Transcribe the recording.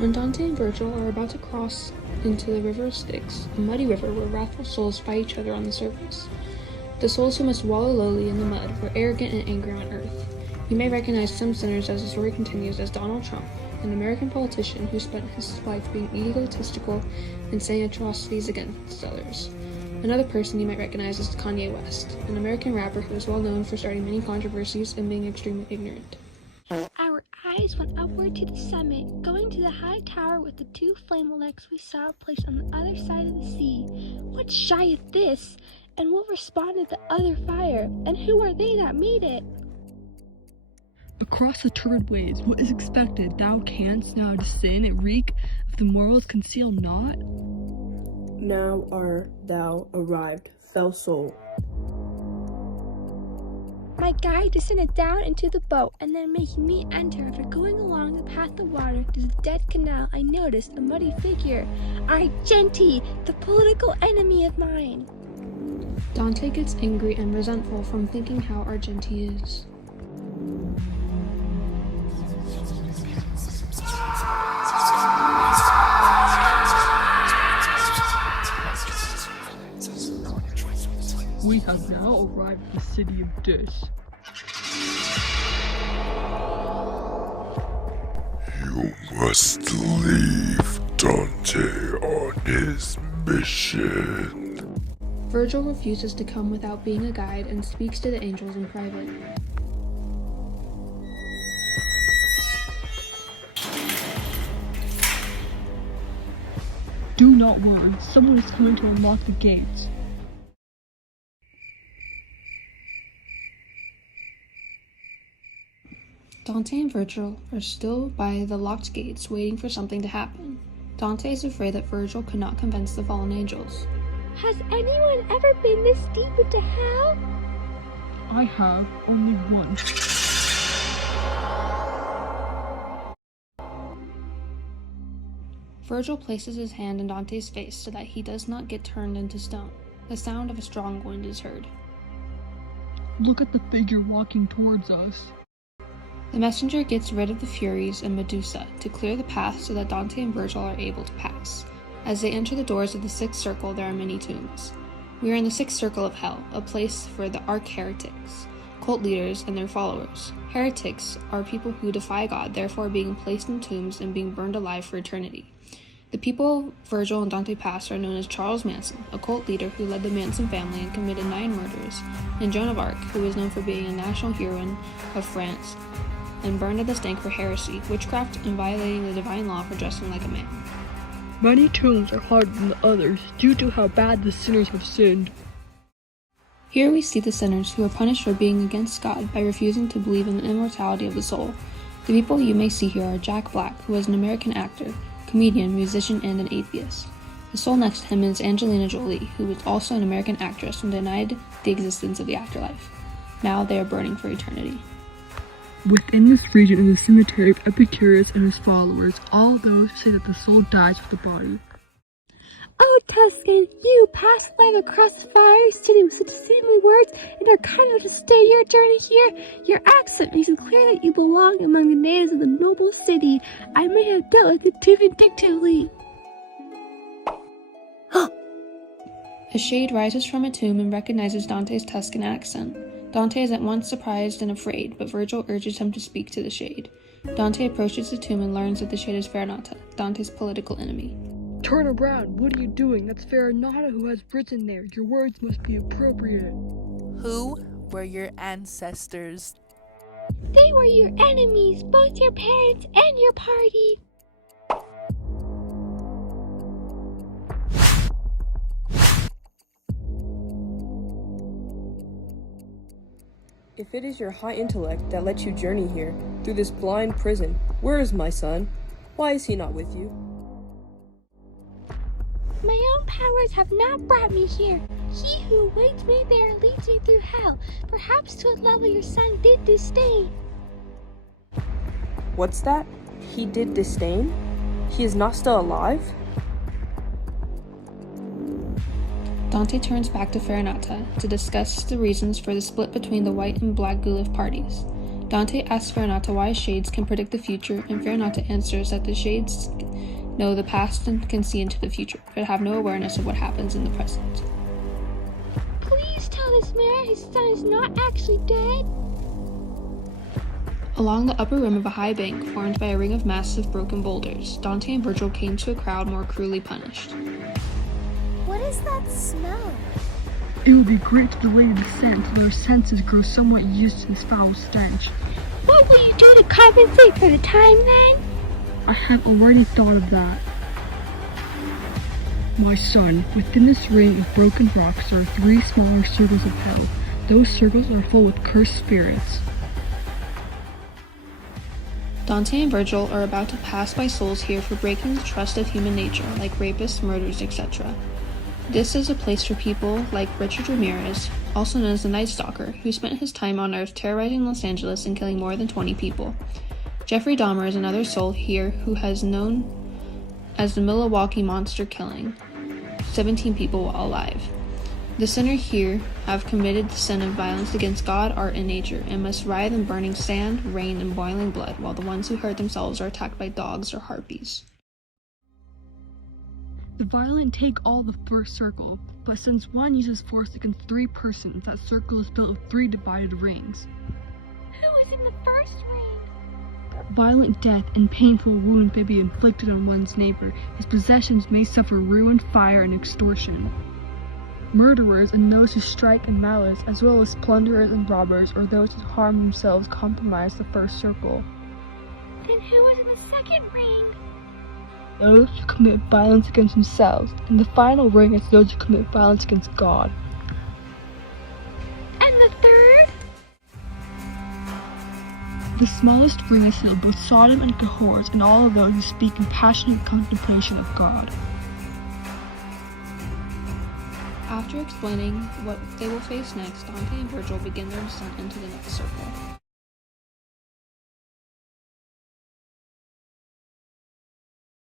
When Dante and Virgil are about to cross into the river of Styx, a muddy river where wrathful souls fight each other on the surface. The souls who must wallow lowly in the mud were arrogant and angry on earth. You may recognize some sinners as the story continues as Donald Trump, an American politician who spent his life being egotistical and saying atrocities against others. Another person you might recognize is Kanye West, an American rapper who is well known for starting many controversies and being extremely ignorant. Our eyes went upward to the summit, going to the high tower with the two flame-elects we saw placed on the other side of the sea. What shyeth this? And what responded the other fire? And who are they that made it? Across the turbid waves, what is expected? Thou canst now descend and reek if the morals conceal not? Now art thou arrived, fell soul. My guide descended down into the boat, and then making me enter, after going along the path of water to the dead canal, I noticed a muddy figure. Argenti, the political enemy of mine. Dante gets angry and resentful from thinking how Argenti is. We have now arrived at the city of Dis. You must leave Dante on his mission. Virgil refuses to come without being a guide and speaks to the angels in private. Do not worry, someone is coming to unlock the gates. Dante and Virgil are still by the locked gates waiting for something to happen. Dante is afraid that Virgil could not convince the fallen angels. Has anyone ever been this deep into hell? I have only one. Virgil places his hand in Dante's face so that he does not get turned into stone. The sound of a strong wind is heard. Look at the figure walking towards us. The messenger gets rid of the Furies and Medusa to clear the path so that Dante and Virgil are able to pass. As they enter the doors of the Sixth Circle, there are many tombs. We are in the Sixth Circle of Hell, a place for the arch-heretics, cult leaders, and their followers. Heretics are people who defy God, therefore being placed in tombs and being burned alive for eternity. The people Virgil and Dante pass are known as Charles Manson, a cult leader who led the Manson family and committed 9 murders, and Joan of Arc, who is known for being a national heroine of France, and burned at the stake for heresy, witchcraft, and violating the divine law for dressing like a man. Many tombs are harder than others due to how bad the sinners have sinned. Here we see the sinners who are punished for being against God by refusing to believe in the immortality of the soul. The people you may see here are Jack Black, who is an American actor, comedian, musician, and an atheist. The soul next to him is Angelina Jolie, who is also an American actress and denied the existence of the afterlife. Now they are burning for eternity. Within this region is a cemetery of Epicurus and his followers, all those who say that the soul dies with the body. Oh, Tuscan, you passed life across the fiery city with such seemly words and are kind enough to stay your journey here. Your accent makes it clear that you belong among the natives of the noble city. I may have dealt with it too vindictively. A shade rises from a tomb and recognizes Dante's Tuscan accent. Dante is at once surprised and afraid, but Virgil urges him to speak to the shade. Dante approaches the tomb and learns that the shade is Farinata, Dante's political enemy. Turn around! What are you doing? That's Farinata who has risen there. Your words must be appropriate. Who were your ancestors? They were your enemies, both your parents and your party. If it is your high intellect that lets you journey here, through this blind prison, where is my son? Why is he not with you? My own powers have not brought me here. He who waits me there leads me through hell, perhaps to a level your son did disdain. What's that? He did disdain? He is not still alive? Dante turns back to Farinata to discuss the reasons for the split between the white and black Guliff parties. Dante asks Farinata why shades can predict the future, and Farinata answers that the shades know the past and can see into the future, but have no awareness of what happens in the present. Please tell this mayor his son is not actually dead. Along the upper rim of a high bank formed by a ring of massive broken boulders, Dante and Virgil came to a crowd more cruelly punished. What is that smell? It would be great to delay the descent so their senses grow somewhat used to this foul stench. What will you do to compensate for the time then? I have already thought of that. My son, within this ring of broken rocks there are 3 smaller circles of hell. Those circles are full with cursed spirits. Dante and Virgil are about to pass by souls here for breaking the trust of human nature, like rapists, murderers, etc. This is a place for people like Richard Ramirez, also known as the Night Stalker, who spent his time on Earth terrorizing Los Angeles and killing more than 20 people. Jeffrey Dahmer is another soul here who has known as the Milwaukee Monster, killing 17 people while alive. The sinner here have committed the sin of violence against God, art, and nature, and must writhe in burning sand, rain, and boiling blood, while the ones who hurt themselves are attacked by dogs or harpies. The violent take all the first circle, but since one uses force against 3 persons, that circle is built of 3 divided rings. Who is in the first ring? Violent death and painful wounds may be inflicted on one's neighbor. His possessions may suffer ruin, fire, and extortion. Murderers and those who strike in malice, as well as plunderers and robbers, or those who harm themselves, compromise the first circle. Then who is in the second ring? Those who commit violence against themselves, and the final ring is those who commit violence against God. And the third? The smallest ring is sealed both Sodom and Gomorrah, and all of those who speak in passionate contemplation of God. After explaining what they will face next, Dante and Virgil begin their descent into the next circle.